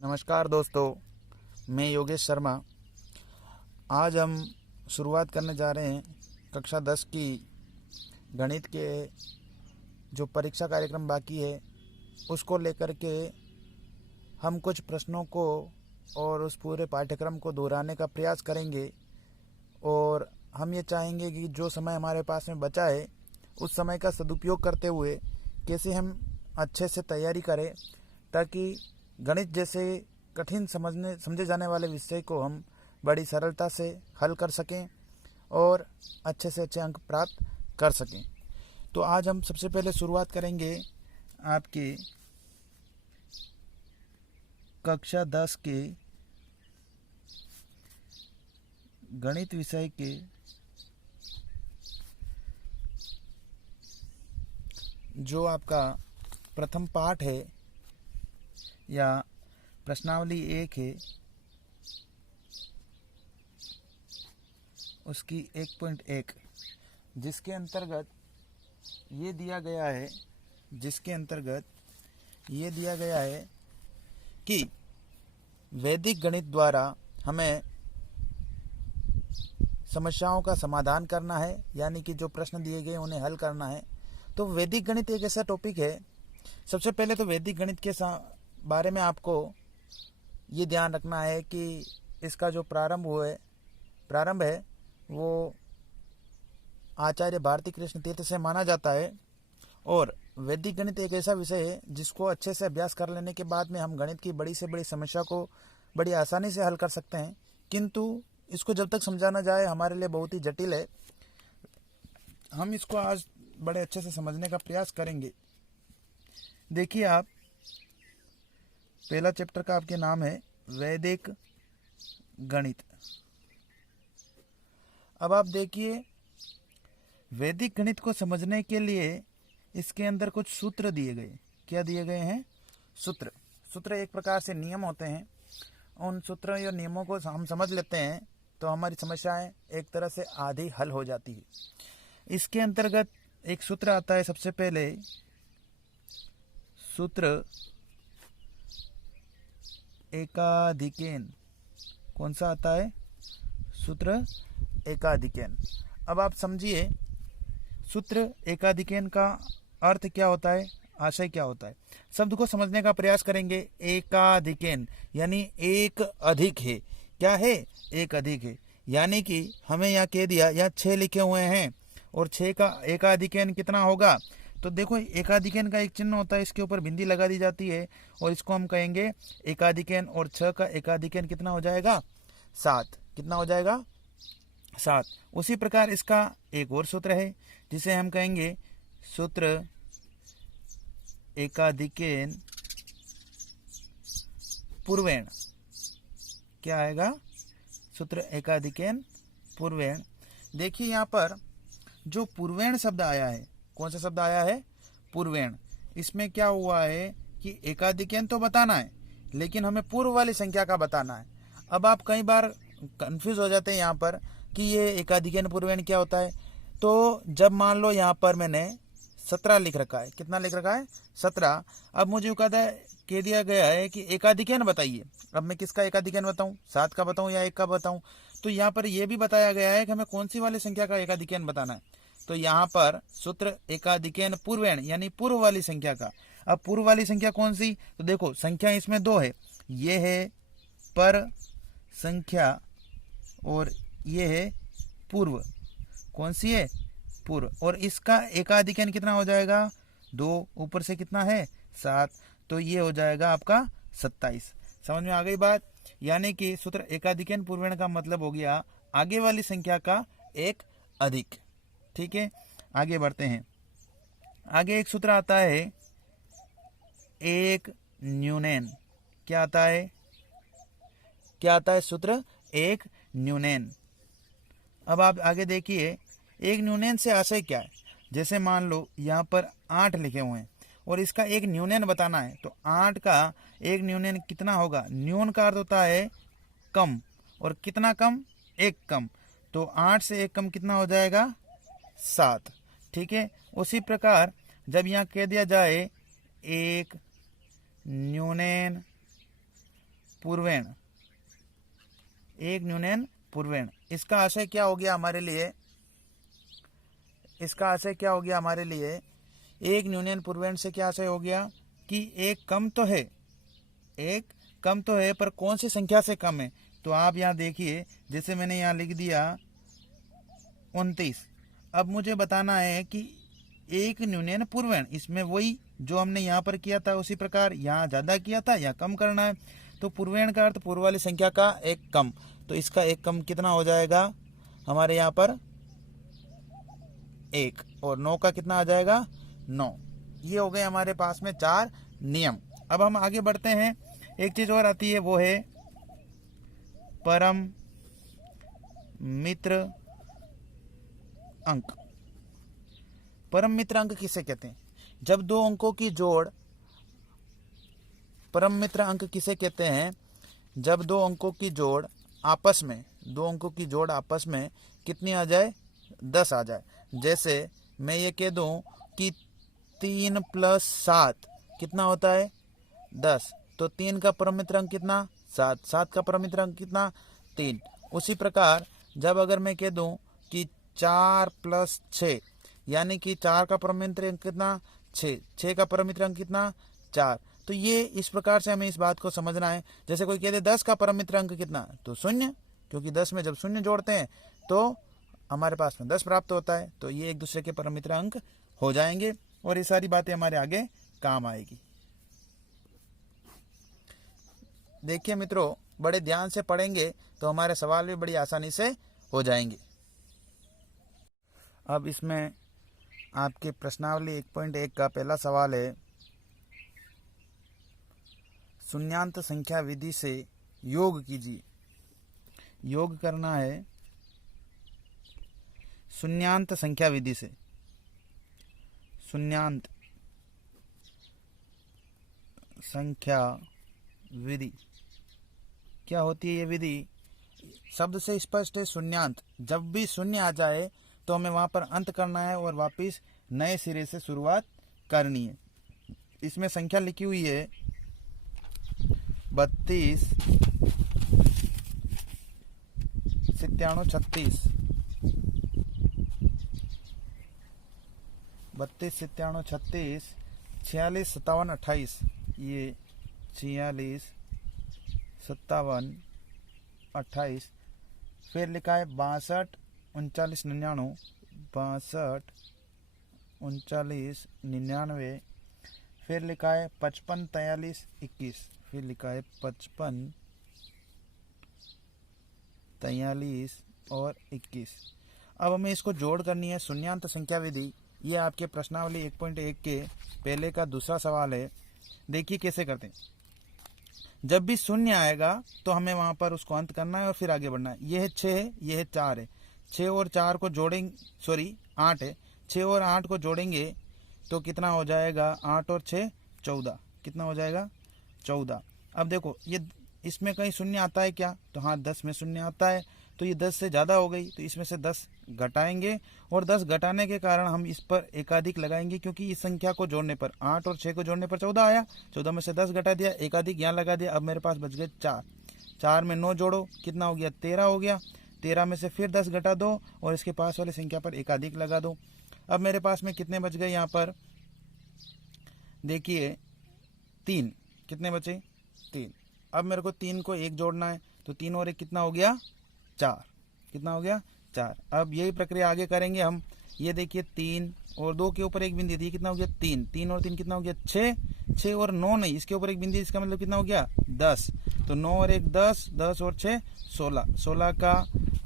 नमस्कार दोस्तों, मैं योगेश शर्मा। आज हम शुरुआत करने जा रहे हैं कक्षा 10 की गणित के जो परीक्षा कार्यक्रम बाकी है उसको लेकर के हम कुछ प्रश्नों को और उस पूरे पाठ्यक्रम को दोहराने का प्रयास करेंगे। और हम ये चाहेंगे कि जो समय हमारे पास में बचा है उस समय का सदुपयोग करते हुए कैसे हम अच्छे से तैयारी करें ताकि गणित जैसे कठिन समझे जाने वाले विषय को हम बड़ी सरलता से हल कर सकें और अच्छे से अच्छे अंक प्राप्त कर सकें। तो आज हम सबसे पहले शुरुआत करेंगे आपके कक्षा 10 के गणित विषय के जो आपका प्रथम पाठ है या प्रश्नावली 1 है उसकी 1.1 जिसके अंतर्गत ये दिया गया है कि वैदिक गणित द्वारा हमें समस्याओं का समाधान करना है, यानी कि जो प्रश्न दिए गए उन्हें हल करना है। तो वैदिक गणित एक ऐसा टॉपिक है। सबसे पहले तो वैदिक गणित के बारे में आपको ये ध्यान रखना है कि इसका जो प्रारंभ है वो आचार्य भारती कृष्ण तीर्थ से माना जाता है। और वैदिक गणित एक ऐसा विषय है जिसको अच्छे से अभ्यास कर लेने के बाद में हम गणित की बड़ी से बड़ी समस्या को बड़ी आसानी से हल कर सकते हैं, किंतु इसको जब तक समझाना जाए हमारे लिए बहुत ही जटिल है। हम इसको आज बड़े अच्छे से समझने का प्रयास करेंगे। देखिए, आप पहला चैप्टर का आपके नाम है वैदिक गणित। अब आप देखिए, वैदिक गणित को समझने के लिए इसके अंदर कुछ सूत्र दिए गए। क्या दिए गए हैं? सूत्र एक प्रकार से नियम होते हैं। उन सूत्रों या नियमों को हम समझ लेते हैं तो हमारी समस्याएं एक तरह से आधी हल हो जाती है। इसके अंतर्गत एक सूत्र आता है। सबसे पहले सूत्र एकाधिकेन। कौन सा आता है? सूत्र एकाधिकेन। अब आप समझिए, सूत्र एकाधिकेन का अर्थ क्या होता है, आशय क्या होता है। शब्द को समझने का प्रयास करेंगे। एकाधिकेन यानी एक अधिक है। क्या है? एक अधिक है। यानी कि हमें यहाँ कह दिया, यहाँ 6 लिखे हुए हैं और 6 का एकाधिकेन कितना होगा। तो देखो, एकाधिकेन का एक चिन्ह होता है, इसके ऊपर बिंदी लगा दी जाती है और इसको हम कहेंगे एकाधिकेन। और 6 का एकाधिकेन कितना हो जाएगा? 7। कितना हो जाएगा? 7। उसी प्रकार इसका एक और सूत्र है जिसे हम कहेंगे सूत्र एकाधिकेन पूर्वेण। क्या आएगा? सूत्र एकाधिकेन पूर्वेण। देखिए, यहाँ पर जो पूर्वेण शब्द आया है, कौन सा शब्द आया है? पूर्वेण। इसमें क्या हुआ है कि एकाधिकेन तो बताना है लेकिन हमें पूर्व वाली संख्या का बताना है। अब आप कई बार कंफ्यूज हो जाते हैं यहाँ पर कि ये एकाधिकेन पूर्वेण क्या होता है। तो जब मान लो यहाँ पर मैंने 17 लिख रखा है। कितना लिख रखा है? 17। अब मुझे कह दिया गया है कि एकाधिकेन बताइए। अब मैं किसका एकाधिकेन बताऊं? 7 का बताऊं या 1 का बताऊं? तो यहाँ पर यह भी बताया गया है कि हमें कौन सी वाली संख्या का एकाधिकेन बताना है। तो यहाँ पर सूत्र एकाधिकेन पूर्वेण यानी पूर्व वाली संख्या का। अब पूर्व वाली संख्या कौन सी? तो देखो, संख्या इसमें 2 है। ये है पर संख्या और ये है पूर्व। कौन सी है? पूर्व। और इसका एकाधिकेन कितना हो जाएगा? 2 ऊपर से कितना है? 7। तो ये हो जाएगा आपका 27। समझ में आ गई बात? यानी कि सूत्र एकाधिकेन पूर्वेण का मतलब हो गया आगे वाली संख्या का एक अधिक। ठीक है, आगे बढ़ते हैं। आगे एक सूत्र आता है एक न्यूनेन। क्या आता है? सूत्र एक न्यूनेन। अब आप आगे देखिए, एक न्यूनेन से आशय क्या है। जैसे मान लो यहाँ पर 8 लिखे हुए हैं और इसका एक न्यूनेन बताना है। तो 8 का एक न्यूनेन कितना होगा? न्यून का अर्थ होता है कम, और कितना कम? 1 कम। तो 8 से 1 कम कितना हो जाएगा? 7। ठीक है, उसी प्रकार जब यहाँ कह दिया जाए एक न्यूनेन पूर्वेण, एक न्यूनन पूर्वेण। इसका आशय क्या हो गया हमारे लिए, इसका आशय क्या हो गया हमारे लिए, एक न्यूनन पूर्वेण से क्या आशय हो गया कि एक कम तो है, एक कम तो है, पर कौन सी संख्या से कम है। तो आप यहाँ देखिए, जैसे मैंने यहाँ लिख दिया 29। अब मुझे बताना है कि एक न्यूनन पूर्वेण, इसमें वही जो हमने यहाँ पर किया था उसी प्रकार यहाँ ज़्यादा किया था या कम करना है। तो पूर्वेण का अर्थ पूर्व वाली संख्या का एक कम, तो इसका एक कम कितना हो जाएगा हमारे यहाँ पर 1, और 9 का कितना आ जाएगा 9। ये हो गए हमारे पास में 4 नियम। अब हम आगे बढ़ते हैं, एक चीज़ और आती है, वो है परम मित्र अंक। परम मित्र अंक किसे कहते हैं, जब दो अंकों की जोड़, परम मित्र अंक किसे कहते हैं, जब दो अंकों की जोड़ आपस में, दो अंकों की जोड़ आपस में कितनी आ जाए 10 आ जाए। जैसे मैं ये कह दूं कि 3 + 7 कितना होता है 10, तो 3 का परम मित्र अंक कितना 7, 7 का परम मित्र अंक कितना 3। उसी प्रकार जब अगर मैं कह दूं कि 4 + 6 यानी कि 4 का परम मित्र अंक कितना 6, 6 का परम मित्र अंक कितना 4। तो ये इस प्रकार से हमें इस बात को समझना है। जैसे कोई कहते 10 का परम मित्र अंक कितना, तो 0, क्योंकि 10 में जब 0 जोड़ते हैं तो हमारे पास में 10 प्राप्त होता है। तो ये एक दूसरे के परम मित्र अंक हो जाएंगे और ये सारी बातें हमारे आगे काम आएगी। देखिए मित्रों, बड़े ध्यान से पढ़ेंगे तो हमारे सवाल भी बड़ी आसानी से हो जाएंगे। अब इसमें आपके प्रश्नावली 1.1 का पहला सवाल है, शून्यान्त संख्या विधि से योग कीजिए। योग करना है शून्यान्त संख्या विधि से। शून्यान्त संख्या विधि क्या होती है ये विधि, शब्द से स्पष्ट है शून्यान्त। जब भी शून्य आ जाए तो हमें वहां पर अंत करना है और वापस नए सिरे से शुरुआत करनी है। इसमें संख्या लिखी हुई है 32 97 36, 32 97 36, 46 57 28, ये 46 57 28। फिर लिखा है 62 39 99, 62 39 99। फिर लिखा है 55 43 21, फिर लिखा है 55 43 और 21। अब हमें इसको जोड़ करनी है शून्यान्त संख्या विधि। ये आपके प्रश्नावली 1.1 के पहले का दूसरा सवाल है। देखिए कैसे करते हैं। जब भी शून्य आएगा तो हमें वहां पर उसको अंत करना है और फिर आगे बढ़ना है। यह है 6 है, यह है 4 है। 6 और 4 को जोड़ेंगे, 8 है। 6 और 8 को जोड़ेंगे तो कितना हो जाएगा, 8 और 6 14, कितना हो जाएगा 14। अब देखो ये इसमें कहीं शून्य आता है क्या, तो हाँ 10 में शून्य आता है, तो ये 10 से ज़्यादा हो गई, तो इसमें से 10 घटाएंगे और 10 घटाने के कारण हम इस पर एकाधिक लगाएंगे, क्योंकि इस संख्या को जोड़ने पर 8 और 6 को जोड़ने पर 14 आया, 14 में से 10 घटा दिया, एकाधिक यहाँ लगा दिया। अब मेरे पास बच गए 4, 4 में 9 जोड़ो, कितना हो गया 13 हो गया। 13 में से फिर 10 घटा दो और इसके पास वाली संख्या पर एकाधिक लगा दो। अब मेरे पास में कितने बच गए यहाँ पर, देखिए 3, कितने बचे 3। अब मेरे को 3 को 1 जोड़ना है, तो 3 और 1 कितना हो गया 4, कितना हो गया 4। अब यही प्रक्रिया आगे करेंगे हम। ये देखिए 3 और 2 के ऊपर एक बिंदी दी, कितना हो गया 3, 3 और 3 कितना हो गया 6, 6 और 9 नहीं, इसके ऊपर एक बिंदी, इसका मतलब कितना हो गया 10। तो 9 और 1 10, 10 और 6 16, 16 का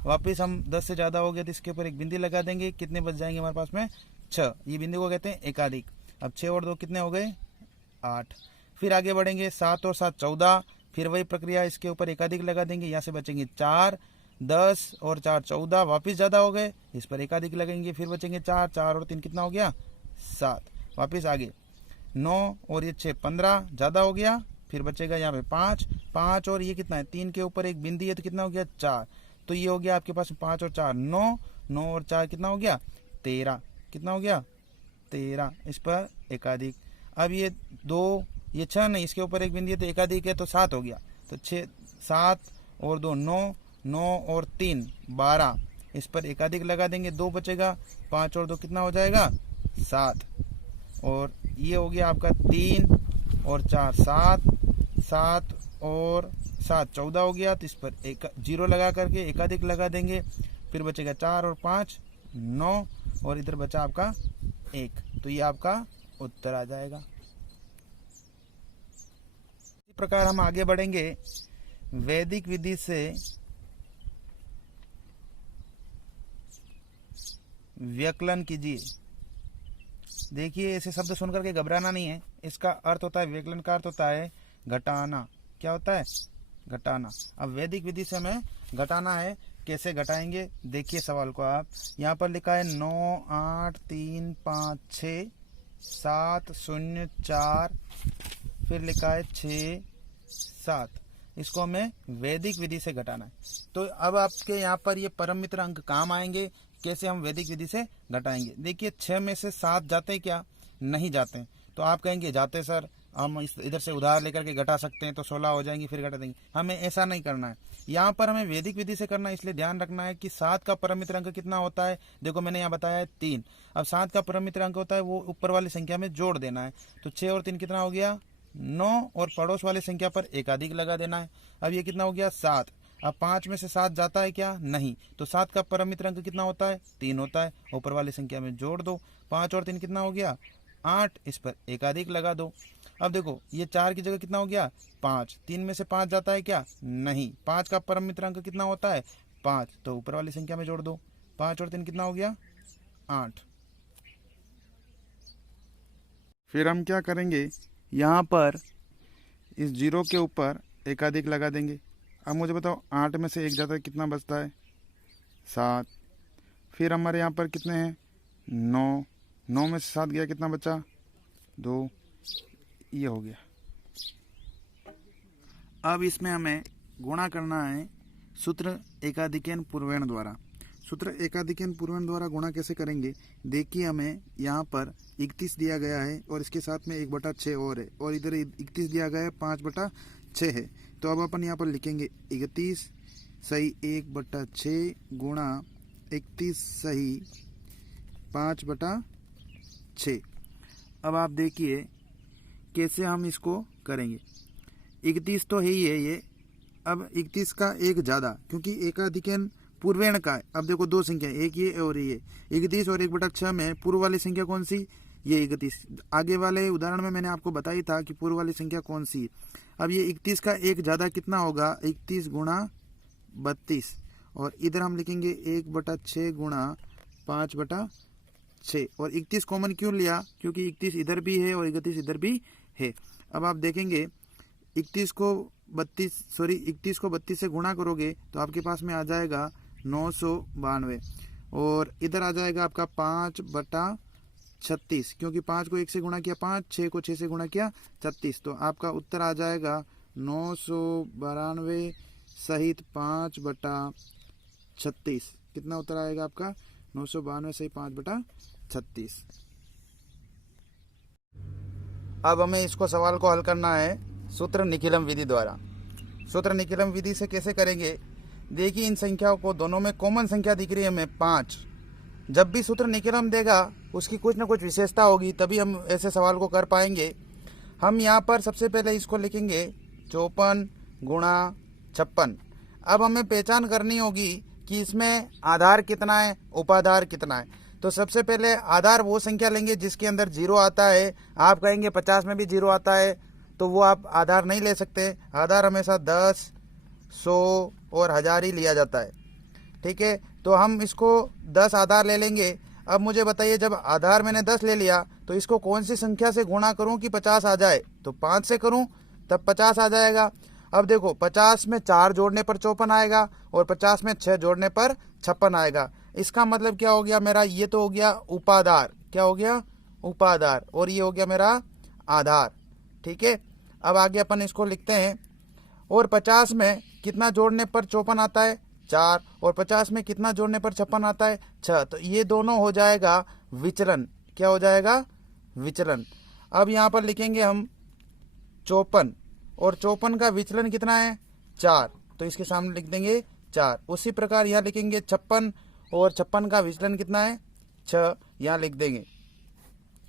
वापस हम 10 से ज़्यादा हो गया तो इसके ऊपर एक बिंदी लगा देंगे, कितने बच जाएंगे हमारे पास में 6। ये बिंदी को कहते हैं एकाधिक। अब 6 और 2 कितने हो गए 8। फिर आगे बढ़ेंगे 7 और 7 14, फिर वही प्रक्रिया, इसके ऊपर एकाधिक लगा देंगे, यहाँ से बचेंगे 4, 10 और 4 14, वापस ज़्यादा हो गए, इस पर एकाधिक लगेंगे, फिर बचेंगे 4, 4 और 3 कितना हो गया 7, वापस आगे 9 और ये 6 15, ज़्यादा हो गया, फिर बचेगा यहाँ पे 5, 5 और ये कितना है 3 के ऊपर एक बिंदी है तो कितना हो गया 4। तो ये हो गया आपके पास 5 और 4 9, 9 और 4 कितना हो गया 13, कितना हो गया 13, इस पर एकाधिक। अब ये 2 ये 6 नहीं, इसके ऊपर एक बिंदी है तो एकाधिक है तो 7 हो गया। तो 6 7 और 2 9, 9 और 3 12, इस पर एकाधिक लगा देंगे, 2 बचेगा, 5 और 2 कितना हो जाएगा 7, और ये हो गया आपका 3 और 4 7, 7 और 7 14 हो गया। तो इस पर एक 0 लगा करके एकाधिक लगा देंगे, फिर बचेगा 4 और 5 9, और इधर बचा आपका 1। तो ये आपका उत्तर आ जाएगा। इसी प्रकार हम आगे बढ़ेंगे वैदिक विधि से व्यकलन कीजिए। देखिए, ऐसे शब्द सुनकर के घबराना नहीं है, इसका अर्थ होता है, व्यकलन का अर्थ होता है घटाना। क्या होता है? घटाना। अब वैदिक विधि से हमें घटाना है, कैसे घटाएंगे देखिए सवाल को आप। यहाँ पर लिखा है 9 8 3 5 6 7 0 4, फिर लिखा है 6 7। इसको हमें वैदिक विधि से घटाना है। तो अब आपके यहाँ पर ये परम मित्र अंक काम आएंगे, कैसे हम वैदिक विधि से घटाएंगे। देखिए 6 में से 7 जाते क्या? नहीं जाते हैं। तो आप कहेंगे जाते सर, हम इधर से उधार लेकर के घटा सकते हैं, तो 16 हो जाएंगी, फिर घटा देंगे। हमें ऐसा नहीं करना है, यहाँ पर हमें वैदिक विधि से करना है। इसलिए ध्यान रखना है कि 7 का परम मित्र अंक कितना होता है। देखो मैंने यहाँ बताया है 3। अब 7 का परम मित्र अंक होता है वो ऊपर वाली संख्या में जोड़ देना है। तो 6 और 3 कितना हो गया 9, और पड़ोस वाली संख्या पर एकाधिक लगा देना है। अब ये कितना हो गया 7। अब 5 में से 7 जाता है क्या? नहीं। तो 7 का परम मित्र अंक कितना होता है? 3 होता है। ऊपर वाली संख्या में जोड़ दो, 5 और 3 कितना हो गया 8, इस पर एकाधिक लगा दो। अब देखो ये 4 की जगह कितना हो गया 5। 3 में से 5 जाता है क्या? नहीं। 5 का परम मित्र अंक कितना होता है 5, तो ऊपर वाली संख्या में जोड़ दो, 5 और 3 कितना हो गया 8। फिर हम क्या करेंगे, यहाँ पर इस 0 के ऊपर एकाधिक लगा देंगे। अब मुझे बताओ 8 में से 1 जाता है, कितना बचता है 7। फिर हमारे यहाँ पर कितने हैं 9, 9 में से 7 गया, कितना बचा 2। ये हो गया। अब इसमें हमें गुणा करना है सूत्र एकाधिकेन पूर्वेण द्वारा। सूत्र एकाधिकेन पूर्वेण द्वारा गुणा कैसे करेंगे, देखिए हमें यहाँ पर 31 दिया गया है और इसके साथ में 1/6 और है, और इधर 31 दिया गया है 5/6 है। तो अब अपन यहाँ पर लिखेंगे 31 सही 1/6 गुणा 31 सही 5/6। अब आप देखिए कैसे हम इसको करेंगे। 31 तो है ही है ये। अब 31 का एक ज़्यादा, क्योंकि एकाधिकेन पूर्वेण का है। अब देखो 2 संख्या, एक ये और ये। 31 और 1/6 में पूर्व वाली संख्या कौन सी? ये 31। आगे वाले उदाहरण में मैंने आपको बताया था कि पूर्व वाली संख्या कौन सी। अब ये 31 का एक ज़्यादा कितना होगा 31 गुणा 32, और इधर हम लिखेंगे 1/6 गुणा 5/6। और 31 कॉमन क्यों लिया? क्योंकि 31 इधर भी है और 31 इधर भी है। अब आप देखेंगे 31 को 32 से गुणा करोगे तो आपके पास में आ जाएगा 992, और इधर आ जाएगा आपका 5/36, क्योंकि 5 को 1 से गुणा किया 5, 6 को 6 से गुणा किया 36। तो आपका उत्तर आ जाएगा 992 सहित 5/36। कितना उत्तर आएगा आपका 992 सहित 5/36। अब हमें इसको सवाल को हल करना है सूत्र निखिलम विधि द्वारा। सूत्र निखिलम विधि से कैसे करेंगे, देखिए इन संख्याओं को, दोनों में कॉमन संख्या दिख रही है हमें 5। जब भी सूत्र निखिलम देगा उसकी कुछ ना कुछ विशेषता होगी, तभी हम ऐसे सवाल को कर पाएंगे। हम यहाँ पर सबसे पहले इसको लिखेंगे 54 गुणा 56। अब हमें पहचान करनी होगी कि इसमें आधार कितना है, उपाधार कितना है। तो सबसे पहले आधार वो संख्या लेंगे जिसके अंदर 0 आता है। आप कहेंगे 50 में भी 0 आता है, तो वो आप आधार नहीं ले सकते। आधार हमेशा 10, 100 और 1000 ही लिया जाता है। ठीक है, तो हम इसको 10 आधार ले लेंगे। अब मुझे बताइए, जब आधार मैंने 10 ले लिया तो इसको कौन सी संख्या से गुणा करूं कि 50 आ जाए? तो 5 से करूं तब 50 आ जाएगा। अब देखो 50 में 4 जोड़ने पर 54 आएगा, और 50 में 6 जोड़ने पर 56 आएगा। इसका मतलब क्या हो गया मेरा, ये तो हो गया उपाधार। क्या हो गया? उपाधार। और ये हो गया मेरा आधार। ठीक है, अब आगे अपन इसको लिखते हैं। और 50 में कितना जोड़ने पर 54 आता है? 4। और 50 में कितना जोड़ने पर 56 आता है? 6। तो ये दोनों हो जाएगा विचलन। क्या हो जाएगा? विचलन। अब यहाँ पर लिखेंगे हम 54, और 54 का विचलन कितना है 4, तो इसके सामने लिख देंगे 4। उसी प्रकार यहाँ लिखेंगे 56 और 56 का विचलन कितना है 6, यहाँ लिख देंगे।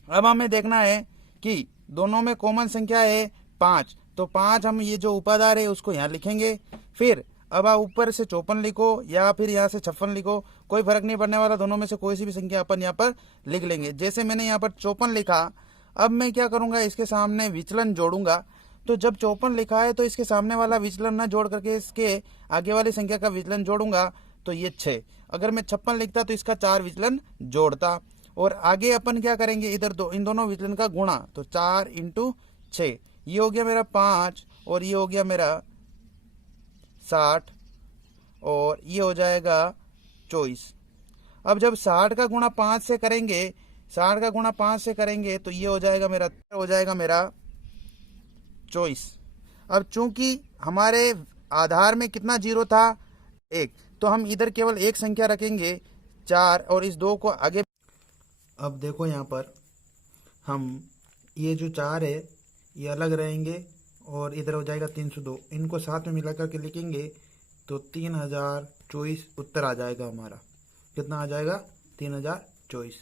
अब हमें देखना है कि दोनों में कॉमन संख्या है 5, तो 5 हम ये जो उपादार है उसको यहाँ लिखेंगे। फिर अब आप ऊपर से 54 लिखो या फिर यहाँ से 56 लिखो, कोई फर्क नहीं पड़ने वाला, दोनों में से कोई सी भी संख्या अपन यहाँ पर लिख लेंगे। जैसे मैंने यहाँ पर 54 लिखा, अब मैं क्या करूँगा, इसके सामने विचलन जोड़ूंगा। तो जब 54 लिखा है तो इसके सामने वाला विचलन ना जोड़ करके इसके आगे वाली संख्या का विचलन जोड़ूंगा, तो ये 6। अगर मैं 56 लिखता तो इसका 4 विचलन जोड़ता। और आगे अपन क्या करेंगे, इधर इन दोनों विचलन का गुणा, तो 4 × 6, ये हो गया मेरा 5 और ये हो गया मेरा 60 और ये हो जाएगा 24। अब जब 60 का गुणा 5 से करेंगे, 60 का गुणा 5 से करेंगे तो ये हो जाएगा मेरा 24। अब चूंकि हमारे आधार में कितना जीरो था 1, तो हम इधर केवल एक संख्या रखेंगे 4 और इस 2 को आगे। अब देखो यहाँ पर हम ये जो 4 है ये अलग रहेंगे और इधर हो जाएगा 302, इनको साथ में मिला करके लिखेंगे तो 3024 उत्तर आ जाएगा हमारा। कितना आ जाएगा 3024।